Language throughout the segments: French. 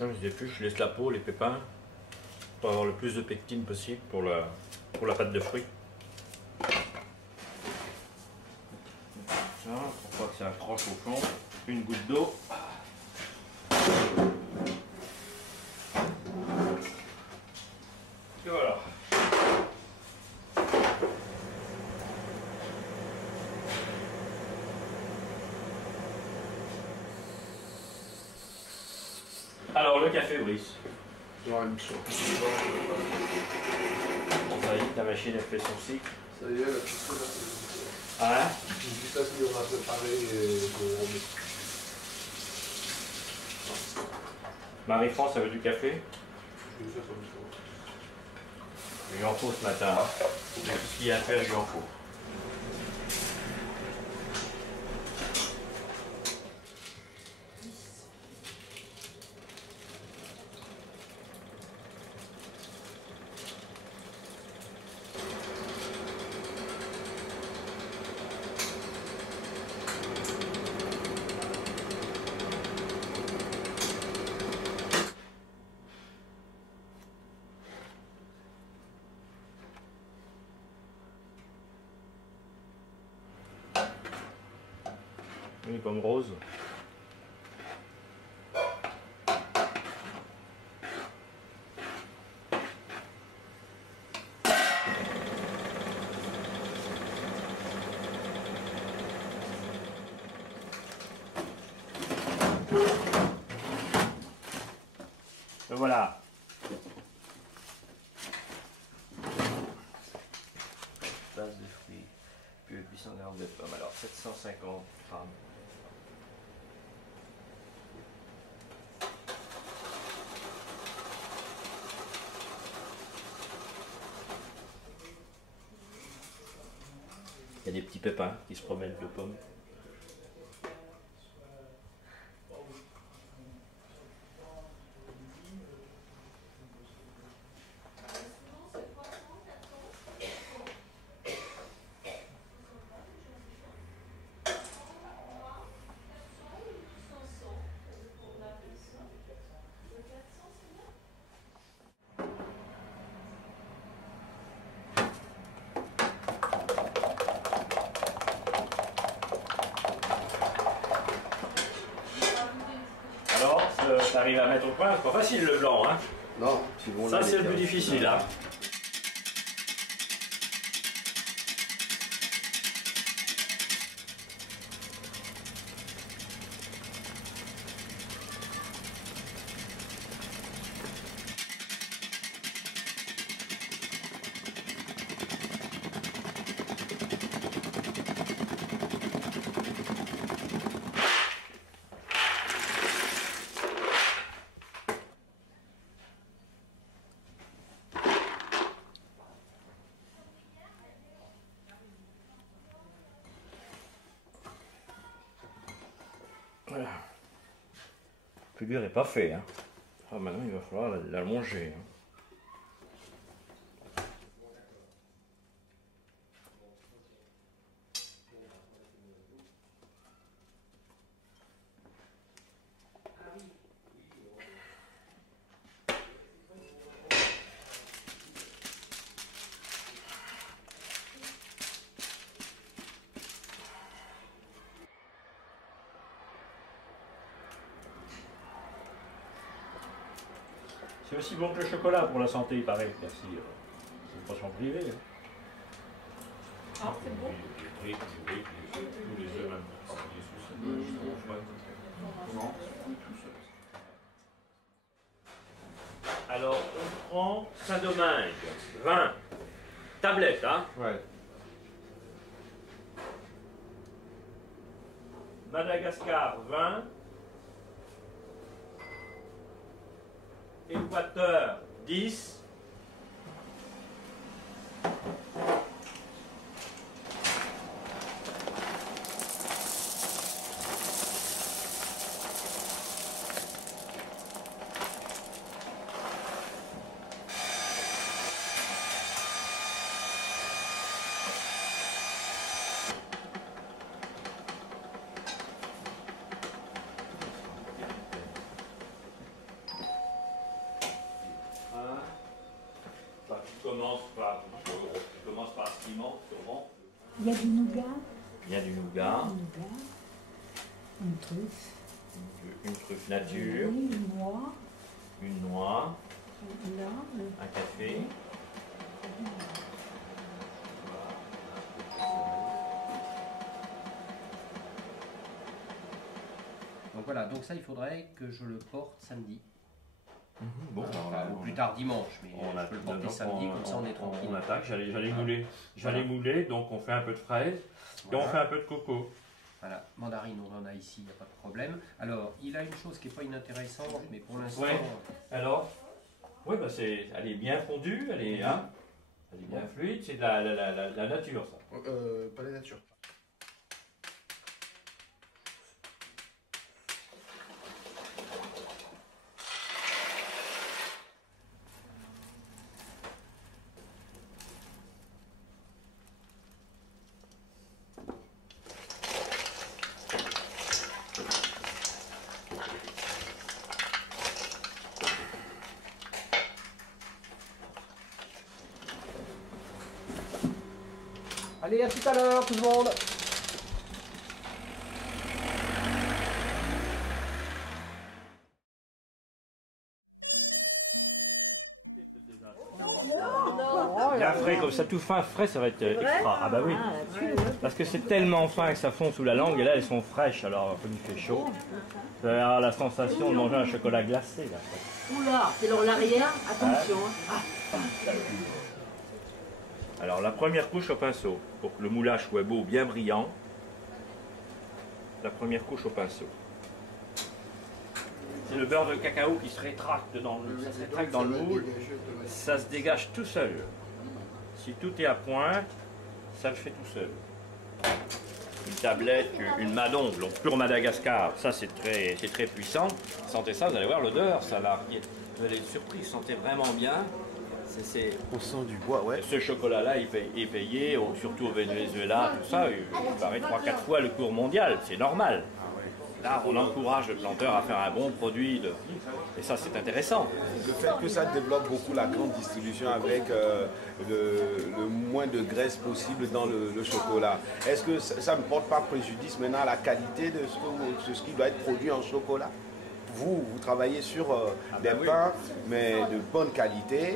Je dépluche, je laisse la peau, les pépins, pour avoir le plus de pectine possible pour la pâte de fruits. Ça, pour pas que ça accroche au fond. Une goutte d'eau. Et voilà. Alors le café, Brice. Genre une chose. Bon, ça y est, ta machine a fait son cycle. Ça y est, là, tout ça, là. Hein? Je dis pas si on a préparé Marie-France, ça veut du café? je fais ça comme ça. Il lui en faut ce matin. Hein. Tout ce qu'il y a à faire, il lui en faut. Oui, pomme rose. Et voilà. Tasse de fruits, puis 840 de pommes, alors 750 grammes. Il y a des petits pépins qui se promènent de pommes. Alors, ça arrive à mettre au point, c'est pas facile le blanc, hein? Non, c'est bon. Ça, c'est le plus difficile, hein? Voilà. La figure n'est pas faite. Hein. Ah, maintenant, il va falloir l'allonger. Hein. C'est aussi bon que le chocolat pour la santé, il paraît. Merci. C'est pas son privé. Ah, c'est bon. Oui, oui, les œufs même. Alors, on prend Saint-Domingue, 20 tablettes, hein? Ouais. Madagascar, 20. Équateur, 10. comment. Il y a du nougat. Il y a du nougat. Une truffe. Une truffe nature. Oui, une noix. Une noix. Là, Un café. Donc voilà, donc ça il faudrait que je le porte samedi. Bon, Enfin, au plus tard dimanche, mais on je peux le porter samedi, comme ça on est tranquille. On attaque, j'allais mouler. J'allais mouler, donc on fait un peu de fraises et on fait un peu de coco. Voilà, mandarine on en a ici, il n'y a pas de problème. Alors, il a une chose qui n'est pas inintéressante, mais pour l'instant... Ouais, alors, ouais, bah elle est bien fondue, elle est bien fluide, c'est de la nature ça. Pas la nature. Allez, à tout à l'heure tout le monde. Bien frais, comme ça tout fin, frais, ça va être extra. Ah bah oui. Parce que c'est tellement fin que ça fond sous la langue et là elles sont fraîches alors comme il fait chaud. Vous allez avoir la sensation de manger un chocolat glacé. Là. oula, c'est dans l'arrière, attention. Alors la première couche au pinceau, pour que le moulage soit beau, bien brillant. La première couche au pinceau. C'est le beurre de cacao qui se rétracte dans le moule. Ça se dégage tout seul. Si tout est à point, ça le fait tout seul. Une tablette, une Madon, donc pur Madagascar, ça c'est très puissant. Sentez ça, vous allez voir l'odeur, ça va. Vous allez être surpris, sentez vraiment bien. On sent du bois, ouais. Ce chocolat-là est payé, surtout au Venezuela, tout ça, il paraît 3-4 fois le cours mondial, c'est normal. Là, on encourage le planteur à faire un bon produit, et ça c'est intéressant. Tout ça développe beaucoup la grande distribution avec le moins de graisse possible dans le chocolat. Est-ce que ça ne porte pas préjudice maintenant à la qualité de ce qui doit être produit en chocolat? Vous travaillez sur des pains, mais de bonne qualité,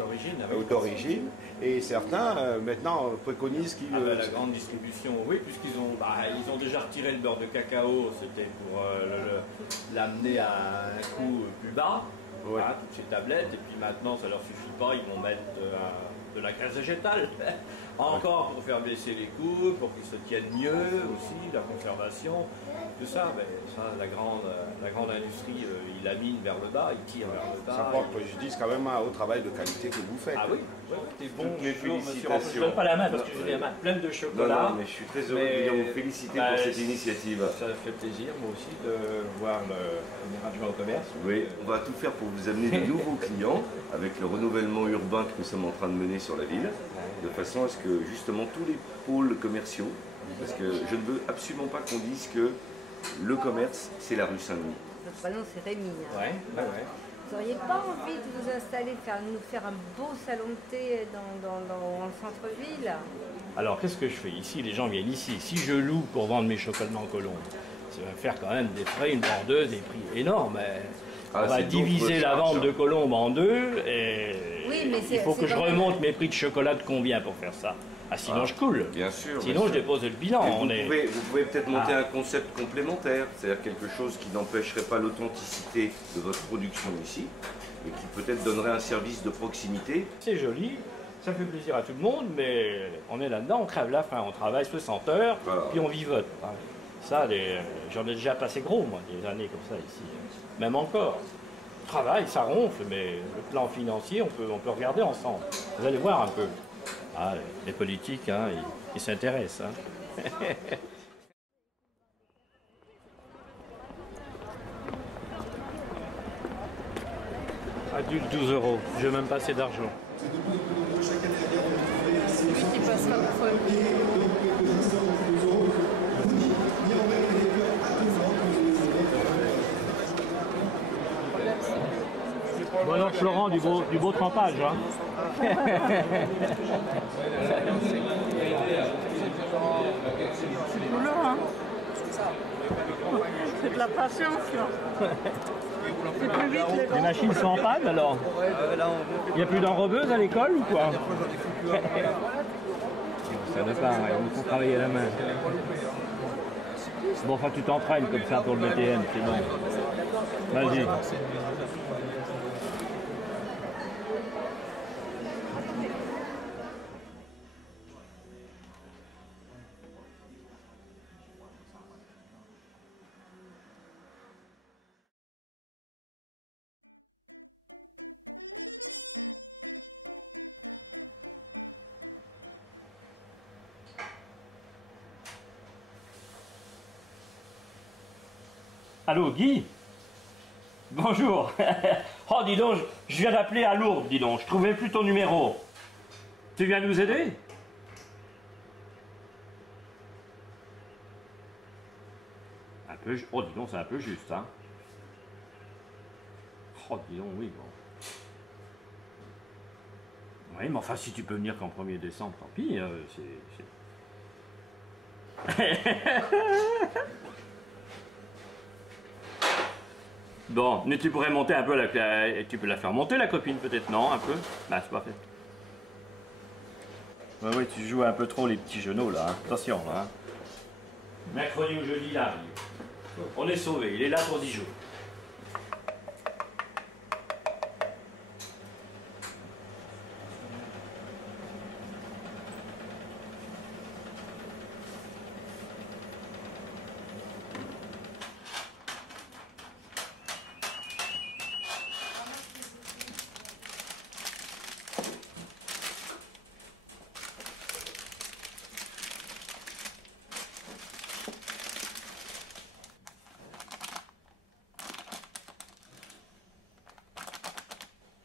d'origine, et certains maintenant préconisent qu'ils... la grande distribution, oui, puisqu'ils ont, ils ont déjà retiré le beurre de cacao, c'était pour l'amener à un coût plus bas, toutes ces tablettes, et puis maintenant ça leur suffit pas, ils vont mettre de la graisse végétale, encore pour faire baisser les coûts, pour qu'ils se tiennent mieux aussi, la conservation. Tout ça, la grande industrie, il la mine vers le bas, il tire vers le bas. Ça préjudice quand même au travail de qualité que vous faites. Ah oui, t'es bon. Je ne donne pas la main parce que j'ai les mains pleines de chocolat. Non, mais je suis très heureux de venir vous féliciter pour cette initiative. Ça fait plaisir, moi aussi, de voir le adjoint au commerce. Oui, on va tout faire pour vous amener de nouveaux clients avec le renouvellement urbain que nous sommes en train de mener sur la ville, de façon à ce que justement tous les pôles commerciaux, parce que je ne veux absolument pas qu'on dise que le commerce, c'est la rue Saint-Denis. Notre nom, c'est Rémi. Ouais. Vous n'auriez pas envie de vous installer, nous faire un beau salon de thé dans le centre-ville? Alors, qu'est-ce que je fais ici? Les gens viennent ici. Si je loue pour vendre mes chocolats en Colombe, ça va faire quand même des frais, une vendeuse, des prix énormes. On va diviser la vente de Colombe en deux et il faut que je remonte mes prix de chocolat de combien pour faire ça? Sinon je coule. Bien sûr. Sinon je dépose le bilan. Vous pouvez peut-être monter un concept complémentaire, c'est-à-dire quelque chose qui n'empêcherait pas l'authenticité de votre production ici et qui peut-être donnerait un service de proximité. C'est joli, ça fait plaisir à tout le monde, mais on est là-dedans, on crève la faim, on travaille 60 heures, puis on vivote. Ça, j'en ai déjà passé gros, moi, des années comme ça ici. Même encore. Le travail, ça ronfle, mais le plan financier, on peut regarder ensemble. Vous allez voir un peu. Les politiques, ils s'intéressent. Adulte 12 €, je n'ai même pas assez d'argent. Bon alors Florent, du beau trempage. Hein. C'est de la patience, là. Les machines sont en panne alors? Il n'y a plus d'enrobeuse à l'école ou quoi? Ça ne pas, il faut travailler à la main. Bon, enfin tu t'entraînes comme ça pour le BTM, c'est bon. Vas-y. Allô, Guy? Bonjour. Oh, dis donc, je viens d'appeler à Lourdes, dis donc. Je trouvais plus ton numéro. Tu viens nous aider? Un peu... Oh, dis donc, c'est un peu juste, hein. Oh, dis donc, oui, bon. Oui, mais enfin, si tu peux venir qu'en 1er décembre, tant pis, Bon, mais tu pourrais monter un peu tu peux la faire monter la copine peut-être, non? Un peu? Bah c'est pas fait. Bah oui, tu joues un peu trop les petits genoux là, hein. Attention là. Hein. Mercredi ou jeudi, là. On est sauvé, il est là pour 10 jours.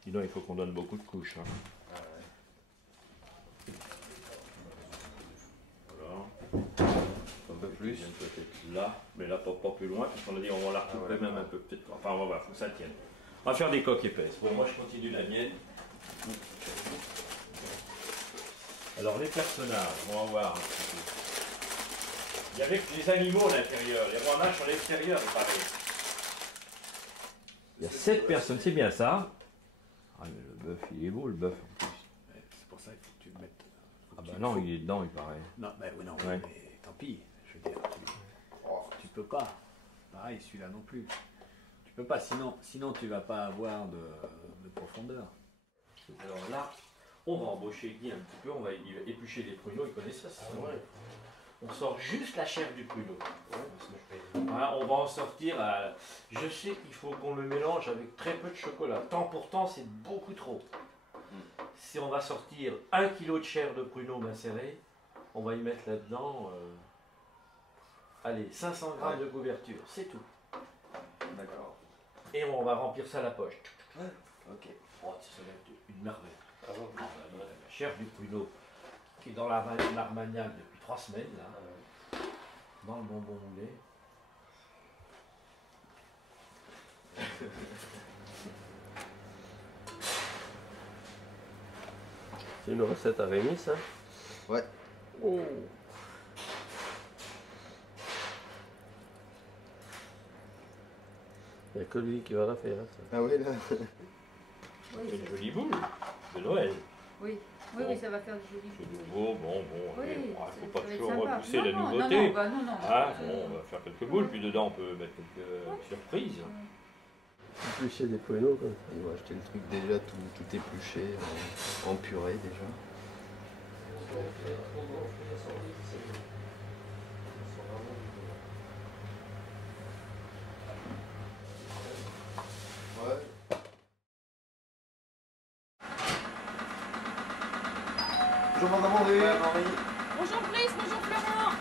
Sinon, il faut qu'on donne beaucoup de couches. Hein. Ah ouais. Voilà. Un peu plus. Peut-être là, mais là pas plus loin, parce qu'on a dit on va la recouper même un peu. Peut-être. Enfin, on va voir, il faut que ça tienne. On va faire des coques épaisses. Bon, moi je continue la mienne. Alors, les personnages, on va voir. Il y avait les animaux à l'intérieur, les rouanages sur l'extérieur, pareil. Il y a 7 personnes, c'est bien ça. Ah mais le bœuf, il est beau le bœuf. C'est pour ça qu'il faut que tu le mettes. Ah bah non, il est dedans, il paraît. Non, mais oui, non, Ouais. mais tant pis. Je veux dire, tu peux pas. Pareil, celui-là non plus. Tu peux pas, sinon tu vas pas avoir de profondeur. Alors là, on va embaucher Guy un petit peu, on va éplucher les pruneaux, il connaît ça, c'est vrai. On sort juste la chair du pruneau. Voilà, on va en sortir à... Je sais qu'il faut qu'on le mélange avec très peu de chocolat. Tant pour temps, c'est beaucoup trop. Si on va sortir 1 kg de chair de pruneau macéré, on va y mettre là-dedans, allez, 500 g de couverture, c'est tout. D'accord. Et on va remplir ça à la poche. Ouais, ok. Oh, ça va être une merveille. Ah bon. La chair du pruneau qui est dans l'Armagnac depuis 3 semaines, là, dans le bonbon moulé. C'est une recette à Rémi, ça? Ouais. Oh. Il n'y a que lui qui va la faire. Ça. Ah oui, là. C'est une jolie boule de Noël. Oui, oui, oui, ça va faire du joli. C'est nouveau, bon, Oui, il ne faut pas ça va être toujours sympa. repousser Non, la non, nouveauté. non, non, bah non, non. Ah, bon, on va faire quelques boules, puis dedans on peut mettre quelques surprises. Éplucher des pruneaux, quoi. Ils vont acheter le truc déjà tout épluché, en purée déjà. Bonjour Madame Henri. Bonjour Brice, bonjour Florent.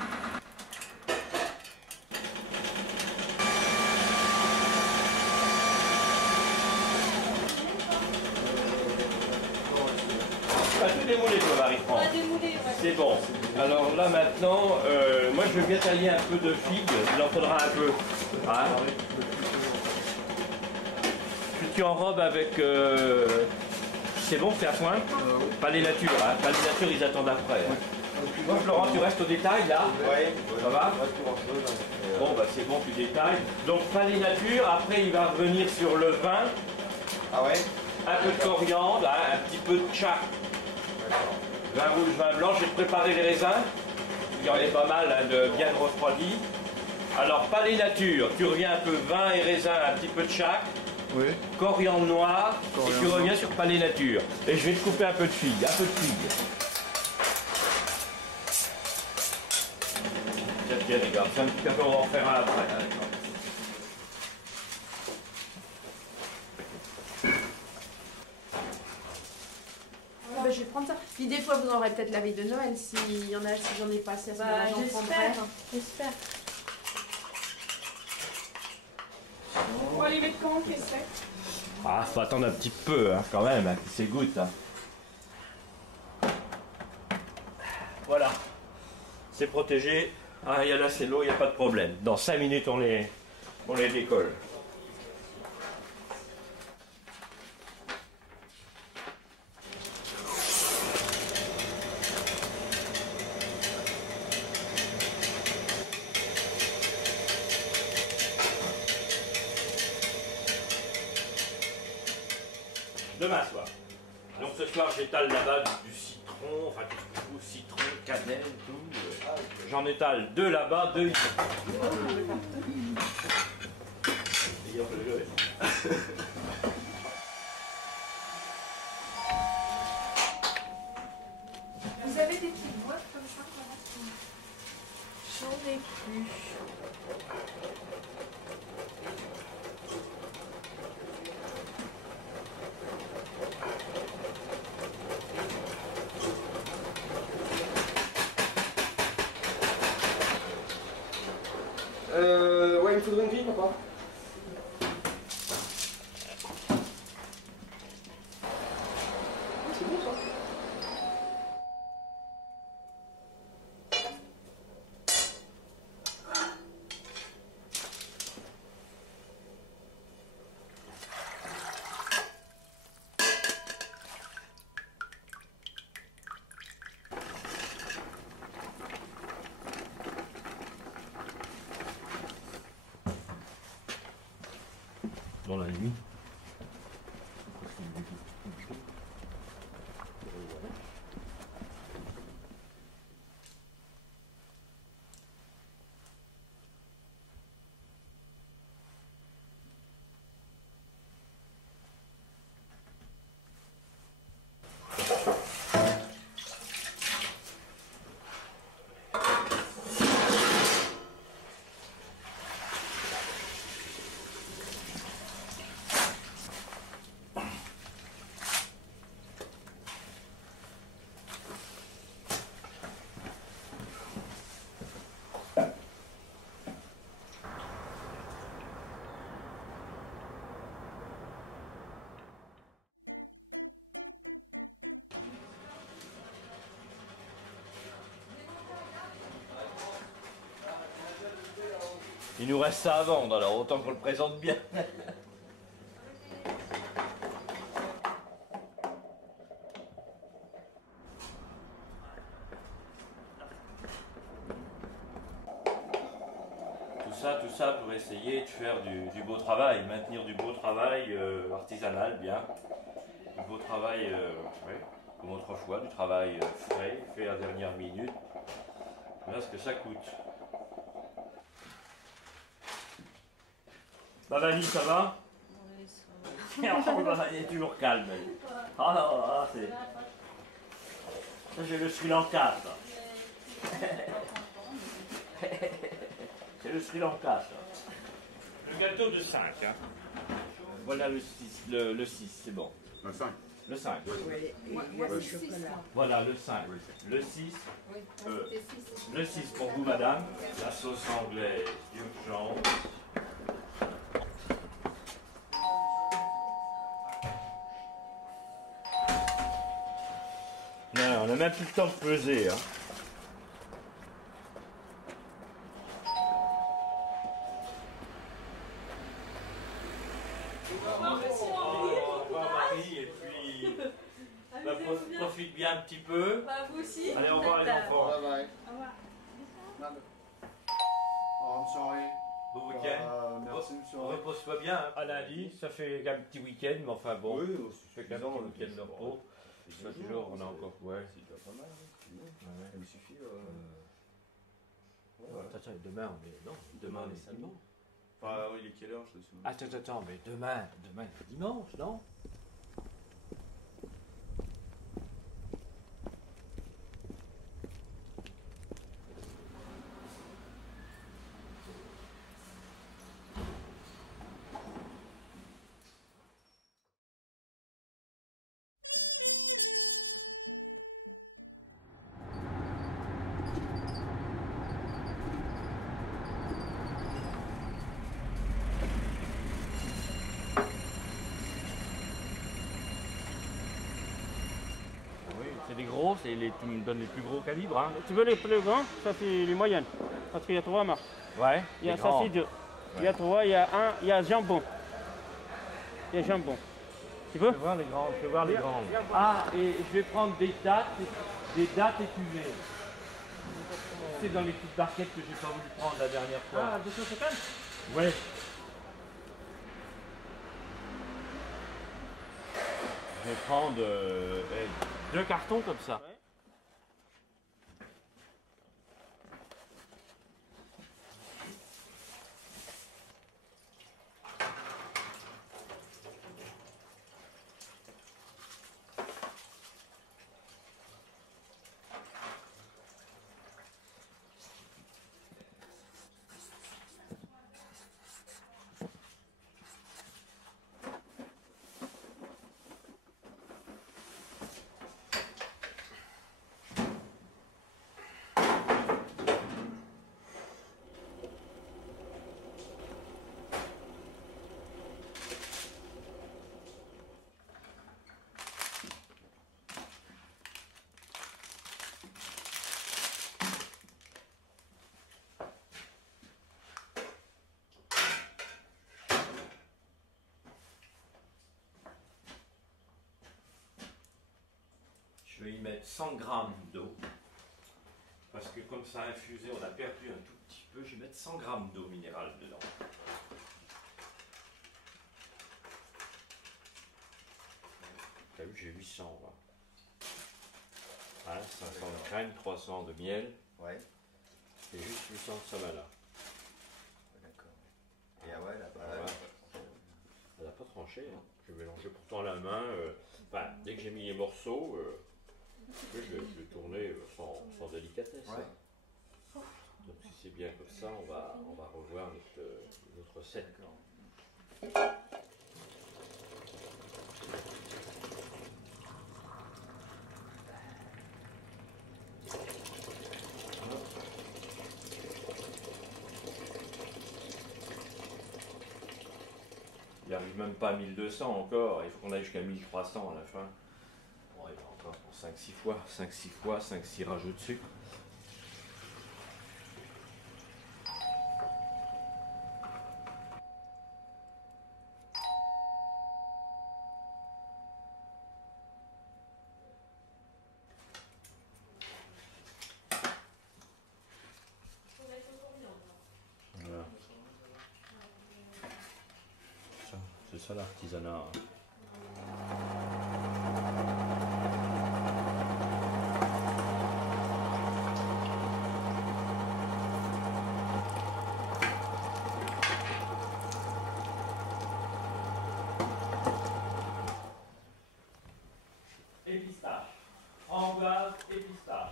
Ah, tout démoulé, ça va arriver. On a démoulé, ouais. C'est bon. Alors là maintenant, moi je vais bien tailler un peu de figue, il en faudra un peu. Ah, tu enrobes avec... C'est bon, c'est à point? Oui. Pas les natures, hein. Pas les natures, ils attendent après. Un cul Bon, Florent, tu restes au détail là? Ouais. Ça va? Bon, bah c'est bon, tu détailles. Donc, palais nature, après il va revenir sur le vin. Ah ouais? Un peu de coriandre, hein, un petit peu de tcha. Vin rouge, vin blanc, j'ai préparé les raisins. Il y en a pas mal, hein, de bien refroidis. Alors, palais nature, tu reviens un peu vin et raisin, un petit peu de chaque. Oui. Coriandre noir, et tu reviens sur palais nature. Et je vais te couper un peu de figue, un peu de figue. Tiens, les gars, c'est un petit café, on va en faire un après. Hein, d'accord. Ah bah, je vais prendre ça. Puis des fois, vous aurez peut-être la veille de Noël, s'il y en a, si j'en ai pas assez à ce moment-là, j'en prendrai. J'espère. On va les mettre quand, qui est sec? Ah, faut attendre un petit peu, hein, quand même, hein, qu'il s'égoutte. Hein. Voilà. C'est protégé. Ah, il y a là, c'est l'eau, il n'y a pas de problème. Dans 5 minutes, on les décolle. Demain soir. Donc ce soir, j'étale là-bas du citron, enfin du citron, cannelle, tout. J'en étale 2 là-bas, 2 ici. Et on peut le lever. Vous avez des petites boîtes comme ça? J'en ai plus. Ouais, il me faudrait une grille, papa. Dans la nuit. Il nous reste ça à vendre, alors autant qu'on le présente bien. Tout ça pour essayer de faire du beau travail, maintenir du beau travail artisanal, bien. Du beau travail, ouais, comme autre choix, du travail frais, fait à dernière minute. Voilà ce que ça coûte. Babani, ça va? Oui, ça va. Oh, Babani est toujours calme. Ah, c'est... Ça, j'ai le Sri Lanka, ça. C'est le Sri Lanka, ça. Le gâteau de 5, hein. Voilà le 6, le 6, c'est bon. Le 5. Le 5. Oui, moi c'est 6. Voilà, le 5. Le 6. Le 6 pour vous, madame. La sauce anglaise d'urgence. Non, on n'a même plus le temps de peser, hein. Marie, et puis bah, profite bien de petit peu. Bah, vous aussi. Allez, au revoir les enfants. Au revoir. Bonne soirée. Bon week-end. Merci, monsieur. Repose-toi bien. Hein. À lundi, ça fait un petit week-end, mais enfin bon. Oui, c'est qu'un petit week-end de repos. Ça toujours, on a encore. Ouais. C'est déjà pas mal. Ça me suffit. Demain, on est. Non, demain, on est samedi. Ah, il est quelle heure, je sais pas. Attends, mais demain, c'est dimanche, non? C'est des gros, tu me donnes les plus gros calibres. Hein. Tu veux les plus grands? Ça c'est les moyennes. Parce qu'il y a 3 marques. Ouais. Il y a ça c'est 2. Il y a 3, il y a 1, il y a jambon. Il y a jambon. Tu veux? Je vais voir les grandes. Ah, et je vais prendre des dates écumées. C'est dans les petites barquettes que j'ai pas voulu prendre la dernière fois. Ah, 250? Ouais. Je vais prendre 2 cartons comme ça. Ouais. Je vais y mettre 100 grammes d'eau. Parce que comme ça a infusé, on a perdu un tout petit peu. Je vais mettre 100 grammes d'eau minérale dedans. T'as vu, j'ai 800 là. Hein, 500 de crème, 300 de miel. Ouais. C'est juste 800 ça va là. D'accord. Et ah ouais, elle a pas. Elle n'a pas tranché. Hein. Je vais mélanger pourtant la main. Dès que j'ai mis les morceaux, je vais tourner sans délicatesse. Ouais. Hein. Donc si c'est bien comme ça, on va revoir notre recette. Là. Il n'arrive même pas à 1200 encore, il faut qu'on aille jusqu'à 1300 à la fin. Bon, il va encore pour 5-6 fois, 5-6 rajouts de sucre. Faut mettre le coriandre. Voilà. C'est ça l'artisanat. Et pistache. Framboise et pistache.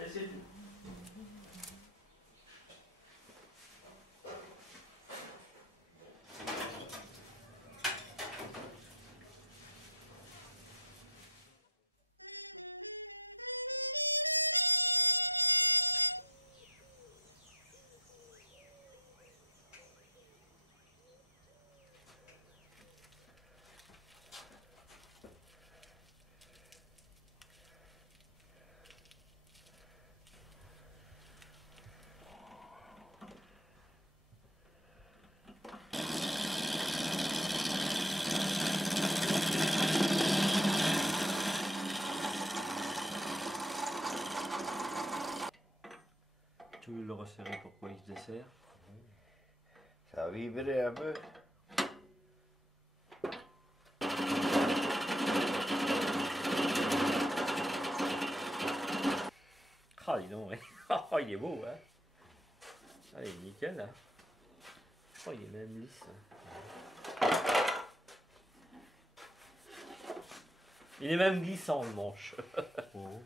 Et c'est tout. tu veux le resserrer, pourquoi il se desserre? Ça vibrait un peu. Ah, dis donc, ouais. Oh, il est beau, hein. Ah, il est nickel, hein. Oh, il est même lisse. Il est même glissant, le manche. Oh.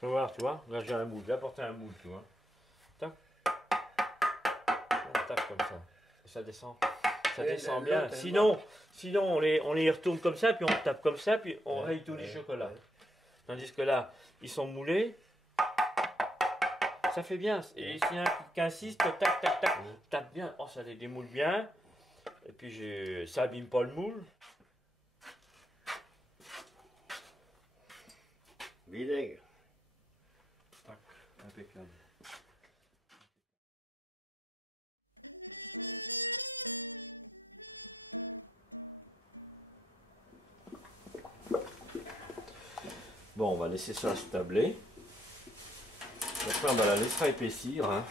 Faut voir, tu vois. Là, j'ai un moule. J'ai apporté un moule, tu vois. Tac. On tape comme ça. Et ça descend. Ça descend bien. Sinon on les retourne comme ça, puis on tape comme ça, puis on raye tous les chocolats. Tandis que là, ils sont moulés. Ça fait bien. Et s'il y en a qui insiste, tac, tac, tac, tape bien. Oh, ça les démoule bien. Et puis ça abîme pas le moule. Vinaigre. Tac, impeccable. Bon, on va laisser ça se tabler. Après, on va la laisser épaissir, hein,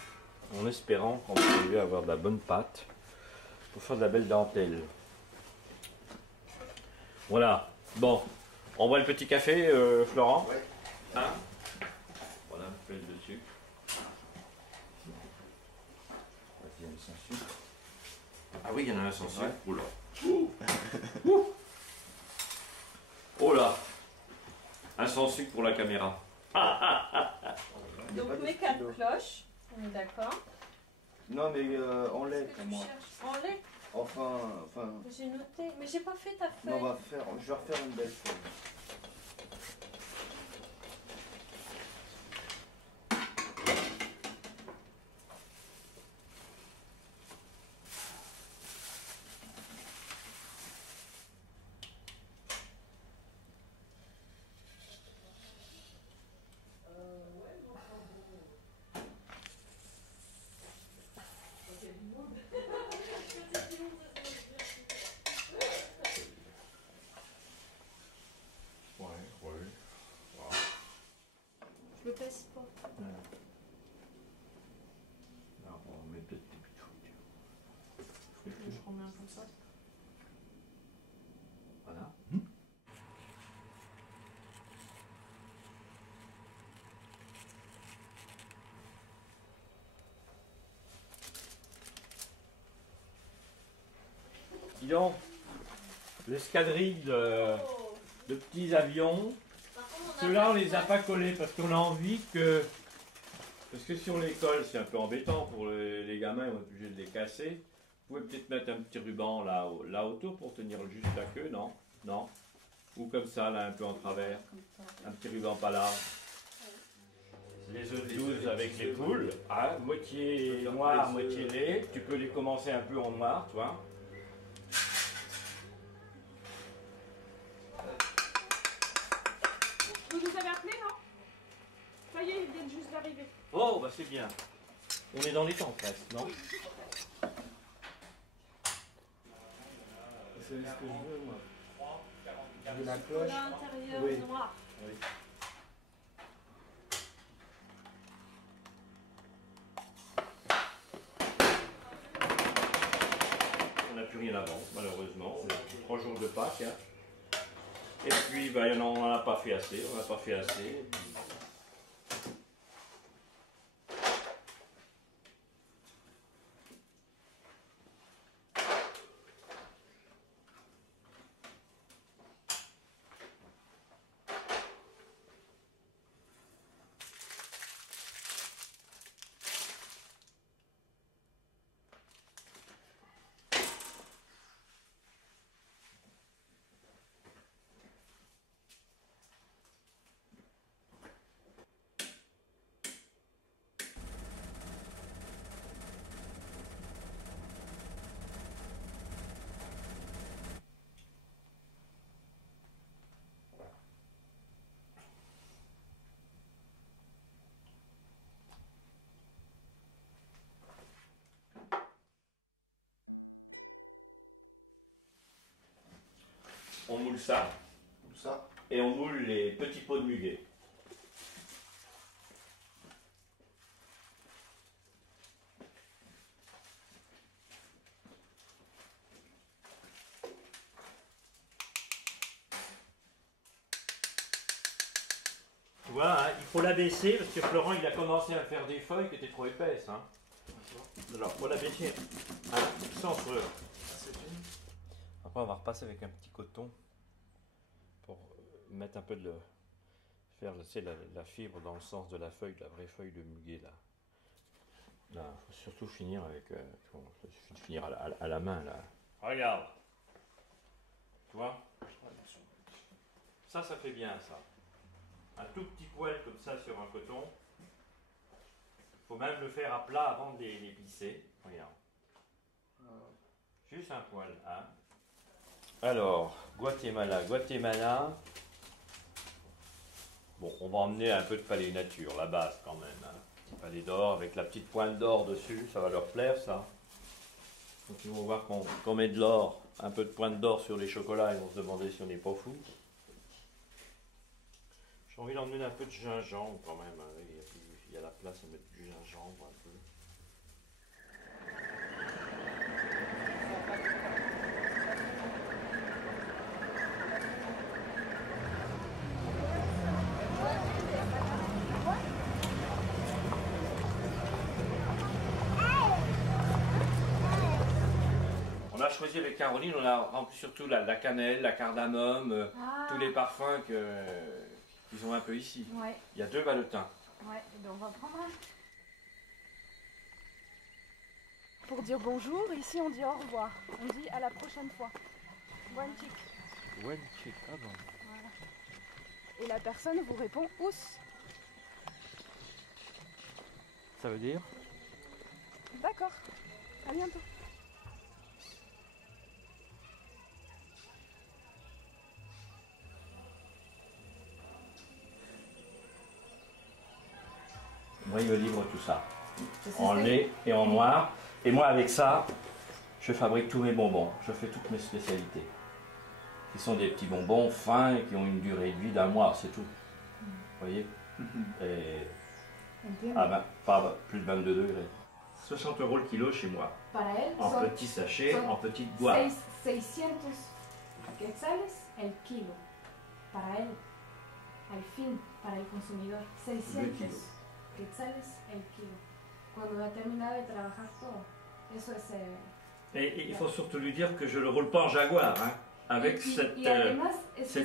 en espérant qu'on va arriver à avoir de la bonne pâte pour faire de la belle dentelle. Voilà. Bon, on boit le petit café, Florent? Oui. Hein? Voilà, un peu de sucre. Ah oui, il y en a un sans sucre. Ouais. Oula. Oh là. Un sans sucre pour la caméra. Donc méca cloche, on est d'accord. Non mais en lait pour moi. En lait? Enfin. J'ai noté, mais j'ai pas fait ta feuille. Non, je vais refaire une belle feuille. Je le pèse pas. Je remets un comme ça. Voilà. Dis donc, l'escadrille de petits avions, ceux-là on les a pas collés parce qu'on a envie que... Parce que si on les colle, c'est un peu embêtant pour les gamins, ils vont être obligés de les casser. Vous pouvez peut-être mettre un petit ruban là autour pour tenir juste la queue, non? Non? Ou comme ça, là, un peu en travers. Un petit ruban pas là. Les œufs de 12 avec les poules, hein, moitié noir, moitié lait. Tu peux les commencer un peu en noir, tu vois. Vous nous avez appelé, non? Ça y est, ils viennent juste d'arriver. Oh, bah c'est bien. On est dans les temps presque, non? C'est ce que je veux, moi. Je veux la On cloche. a l'intérieur Oui. noir. Oui. On n'a plus rien à vendre, malheureusement. C'est 3 jours de Pâques. Hein. Et puis, bah, on n'en a pas fait assez. On n'a pas fait assez. on moule ça. Ça. Et on moule les petits pots de muguet. Tu vois, hein, il faut l'abaisser parce que Florent il a commencé à faire des feuilles qui étaient trop épaisses. Hein. Alors, il faut l'abaisser. Hein, sans feu. Après, on va repasser avec un petit coton pour mettre un peu de. Faire la fibre dans le sens de la feuille, de la vraie feuille de muguet là. Là, il faut surtout finir avec. Il suffit de finir à la main là. Regarde. Tu vois? Ça fait bien ça. Un tout petit poil comme ça sur un coton. Il faut même le faire à plat avant de les pisser. Regarde. Juste un poil. Hein. Alors, Guatemala. Bon, on va emmener un peu de palais nature, la base quand même. Hein. Palais d'or avec la petite pointe d'or dessus, ça va leur plaire ça. Donc ils vont voir qu'on met de l'or, un peu de pointe d'or sur les chocolats, ils vont se demander si on n'est pas fou. J'ai envie d'emmener un peu de gingembre quand même. Hein. Il y a la place à mettre du gingembre un peu. On a choisi avec Caroline, on a rempli surtout la cannelle, la cardamome, tous les parfums qu'ils ont un peu ici. Ouais. Il y a 2 balotins. Ouais, on va prendre un. Pour dire bonjour, ici on dit au revoir. On dit à la prochaine fois. Wanchik. Wanchik, ah bon. Voilà. Et la personne vous répond ous. Ça veut dire? D'accord. À bientôt. Moi, il me livre tout ça, en lait et en noir. Et moi, avec ça, je fabrique tous mes bonbons. Je fais toutes mes spécialités. Qui sont des petits bonbons fins et qui ont une durée de vie d'1 mois, c'est tout. Vous voyez? Et pas plus de 22 degrés. 60 € le kilo chez moi. En petits sachets, en petites boîtes. 600 quetzales el kilo. Para él, al fin, para el consumidor. 600 quetzales el kilo. Cuando ha terminado de trabajar todo. Eso es. Et il faut surtout lui dire que je le roule pas en Jaguar, hein, avec cette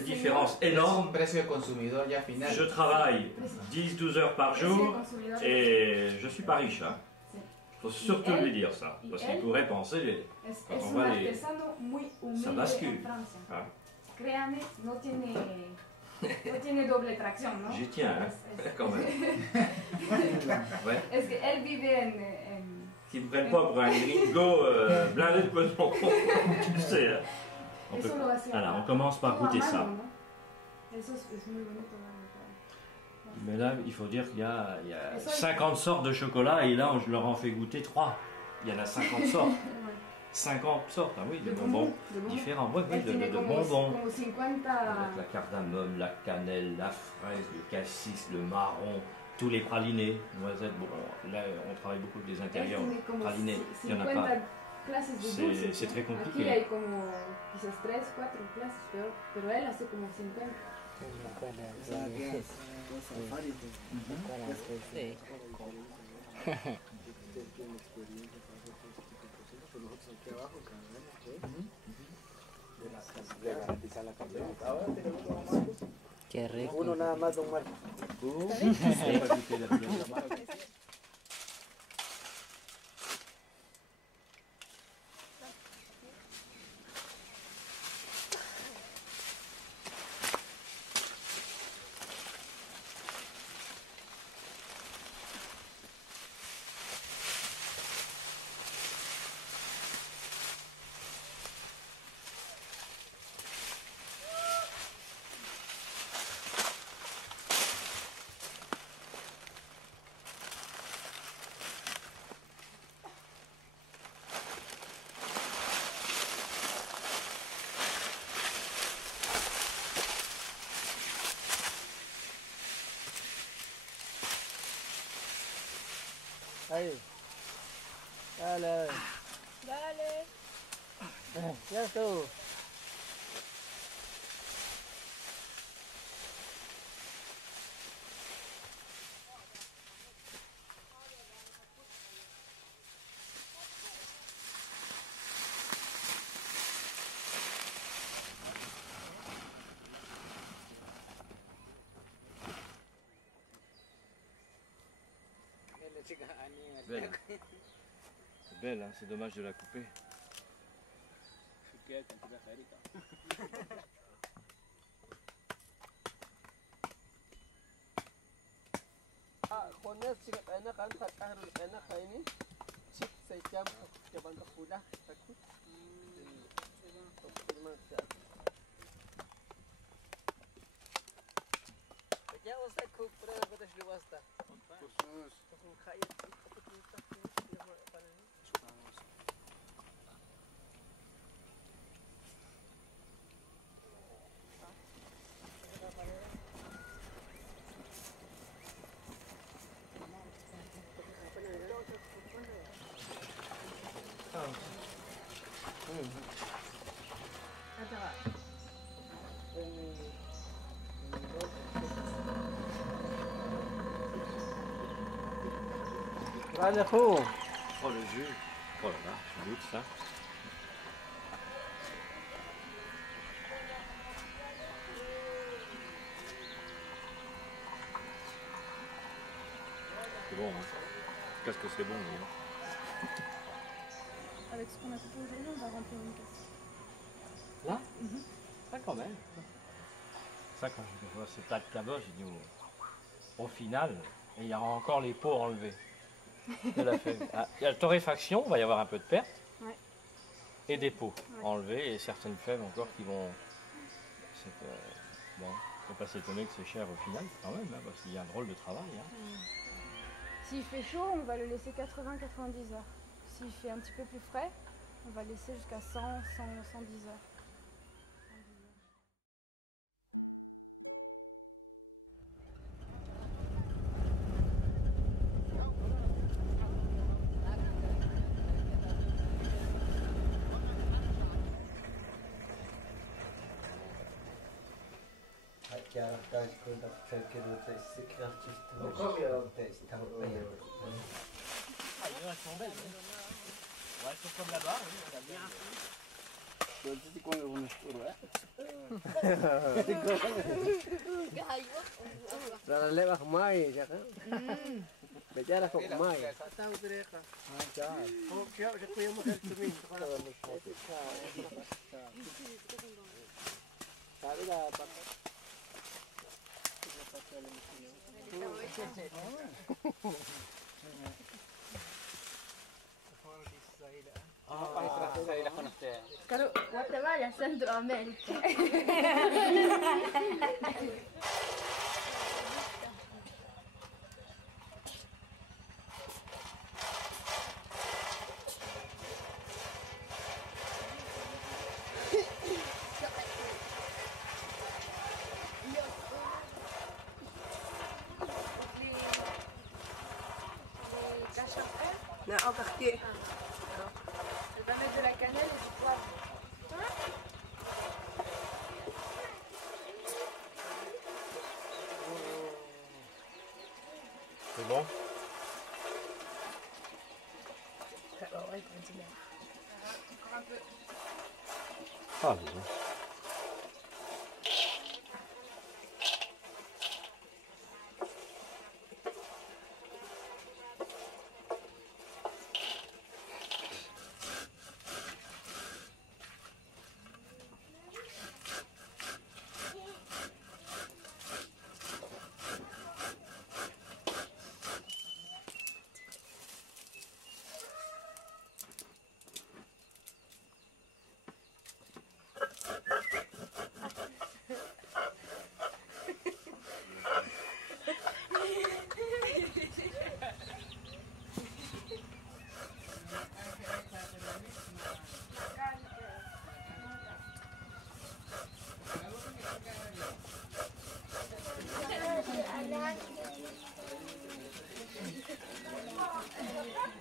différence énorme. Je travaille 10-12 heures par jour et je suis pas riche. Hein. Il faut surtout lui dire ça, parce qu'il pourrait penser, quand on voit ça bascule. Hein. Créame, no tiene doble tracción, ¿no? J'y tiens, hein, quand même. Ouais. Es que él vive en Qu'ils ne prennent pas pour un gringo blindé de poisson. Tu sais, hein. Alors, on commence par goûter ça. Mais là, il faut dire qu'il y a 50 sortes de chocolat et là, je leur en fais goûter 3. Il y en a 50 sortes. 50 sortes, ah oui, de bonbons différents. Oui, oui, de bonbons. Avec la cardamome, la cannelle, la fraise, le cassis, le marron, tous les pralinés, noisettes. Bon, là, on travaille beaucoup avec les intérieurs pralinés. Il n'y en a pas. C'est très compliqué. Qué rico. Uno nada más, don Marco. C'est belle, hein, c'est dommage de la couper. Oh le jus. Oh là là, tu goûtes ça. C'est bon, hein. Qu'est-ce que c'est bon, oui. Avec ce qu'on a fait aujourd'hui, on va remplir une caisse. Là Pas quand même. Ça, quand je vois ce tas de caboches, j'ai dit au final, il y aura encore les pots enlevés de la fève. Ah, il y a la torréfaction, il va y avoir un peu de perte. Ouais. Et des pots enlevés et certaines fèves encore qui vont. C'est que, bon, faut pas s'étonner que c'est cher au final, quand même, hein, parce qu'il y a un drôle de travail. Hein. S'il fait chaud, on va le laisser 80-90 heures. S'il fait un petit peu plus frais, on va laisser jusqu'à 100-110 heures. Ah, il y en a qui sont belles, oui. Ouais, c'est comme là-bas, oui, on a bien. Rara lewat mai ya kan. Bicara kok mai. Tahu mereka. Oh, siapa saya yang mahal tumin. Claro, Guatemala, Centroamérica. Les cacharpins. Elle va mettre de la cannelle et du poivre. C'est bon? Ah, c'est bon.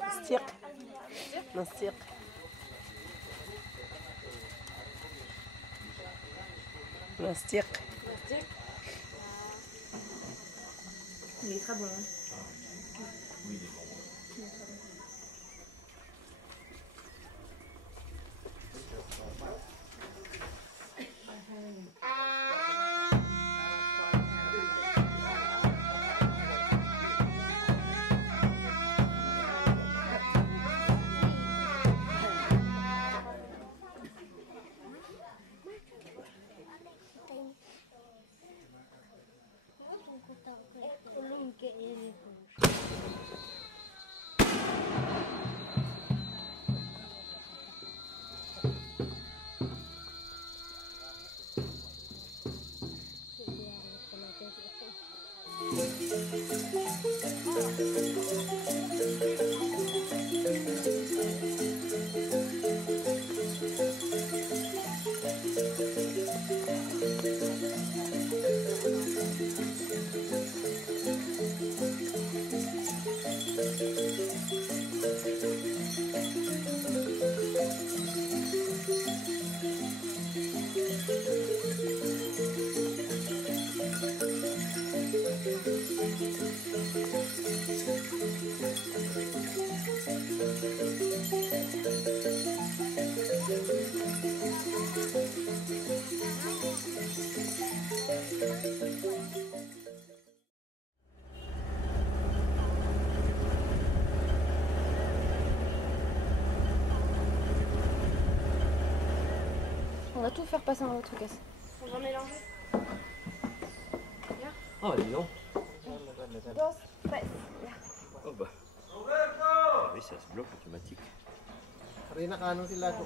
Nastir. Nastir. Nastir. Nastir. Il est très bon. On va tout faire passer dans votre caisse. On va mélanger. Ah, dis donc. Dos, tres. Oh bah. Oui, ça se bloque automatique. Karina ka ano sila ko.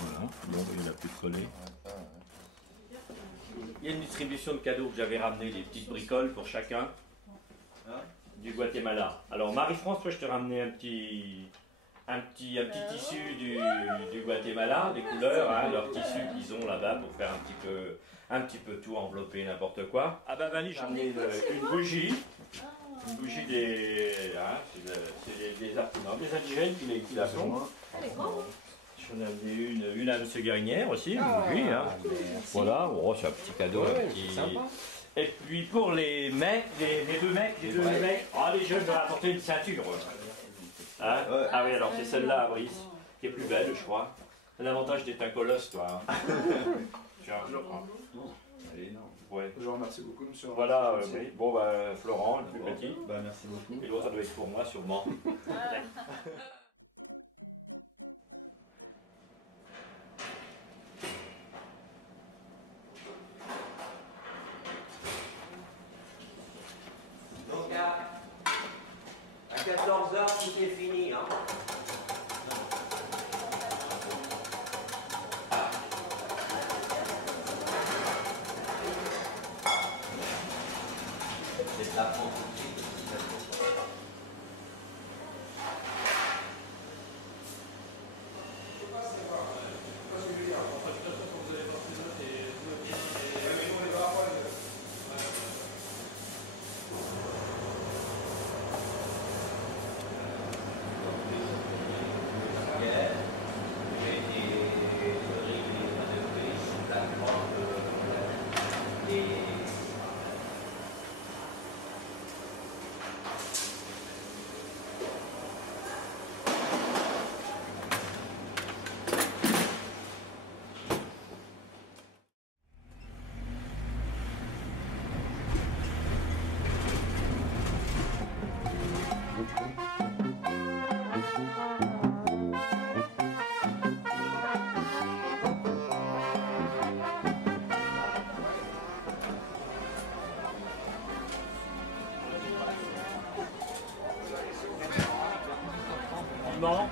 Voilà, bon, il n'y en a plus de collés. Il y a une distribution de cadeaux que j'avais ramené, des petites bricoles pour chacun du Guatemala. Alors Marie-France, toi je t'ai ramené un petit tissu du Guatemala, des couleurs, hein, leur tissu qu'ils ont là-bas pour faire un petit peu tout, envelopper n'importe quoi. Ah ben Vanny, j'ai ramené une bougie des, hein, c'est des artisans, des indigènes qui la font. J'en ai amené une à M. Guérinière aussi, une bougie. Hein. Voilà, oh, c'est un petit cadeau, un petit. Et puis pour les mecs, les deux mecs, ah les jeunes, je leur ai apporté une ceinture. Hein ah oui, alors c'est celle-là à Brice, qui est plus belle, je crois. C'est l'avantage d'être un colosse, toi. Tu as un Florent. Elle est énorme. Ouais. Je vous remercie beaucoup, monsieur. Voilà, oui. Bon, bah, Florent, le plus petit. Bah, merci beaucoup. Et l'autre, ça doit être pour moi, sûrement. Donc à 14h, tout est fini. Hein. C'est de la tranquillité aussi.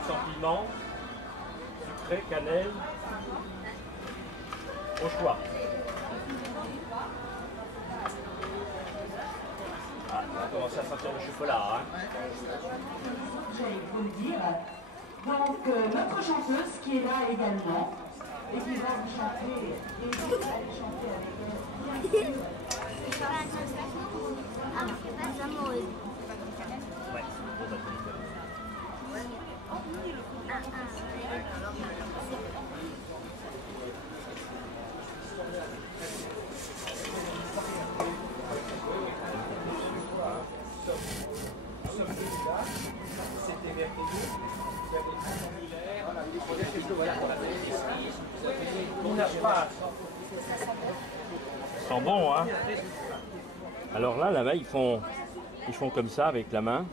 sans piment, sucré, cannelle, au choix. Ah, on va commencer à sentir le chocolat. Hein. Il faut le dire. Donc, notre chanteuse qui est là également et qui va vous chanter et vous allez chanter avec elle, bien sûr, ces chansons. Ça sent bon, hein? Alors là-bas, ils font comme ça avec la main.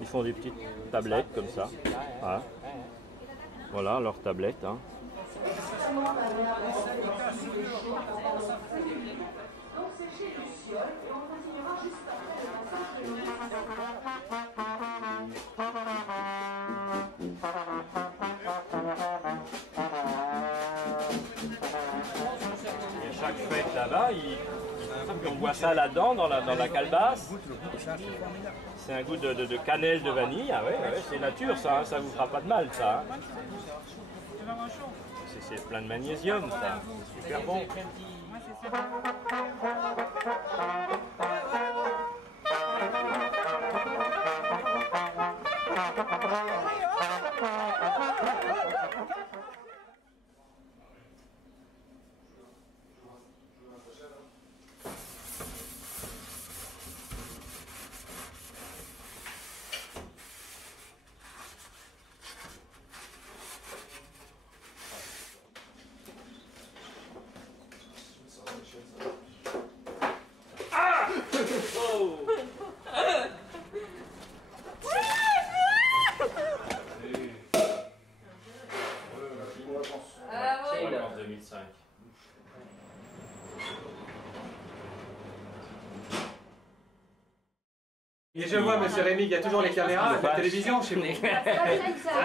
Ils font des petites tablettes comme ça. Voilà leur tablette. Hein. Extrêmement agréable à porter lorsqu'il est chaud. Donc c'est chez Luciole et on continuera juste après le massage de Et chaque fête là-bas, on boit ça là-dedans, dans la calebasse. C'est un goût de cannelle, de vanille. Ah ouais, c'est nature ça, hein, ça vous fera pas de mal ça. Hein. C'est plein de magnésium ça, c'est super bon. Et je vois, monsieur Rémy, qu'il y a toujours les caméras, la télévision chez vous.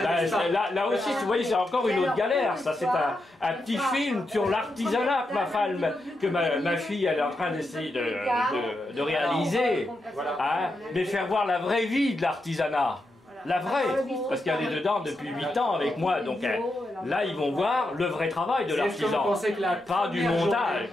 Là aussi, tu vois, c'est encore une autre galère. Ça, c'est un petit film sur l'artisanat que ma fille elle est en train d'essayer de réaliser. Hein, mais faire voir la vraie vie de l'artisanat. La vraie, parce qu'elle est dedans depuis 8 ans avec moi. Donc là, ils vont voir le vrai travail de l'artisan, pas du montage.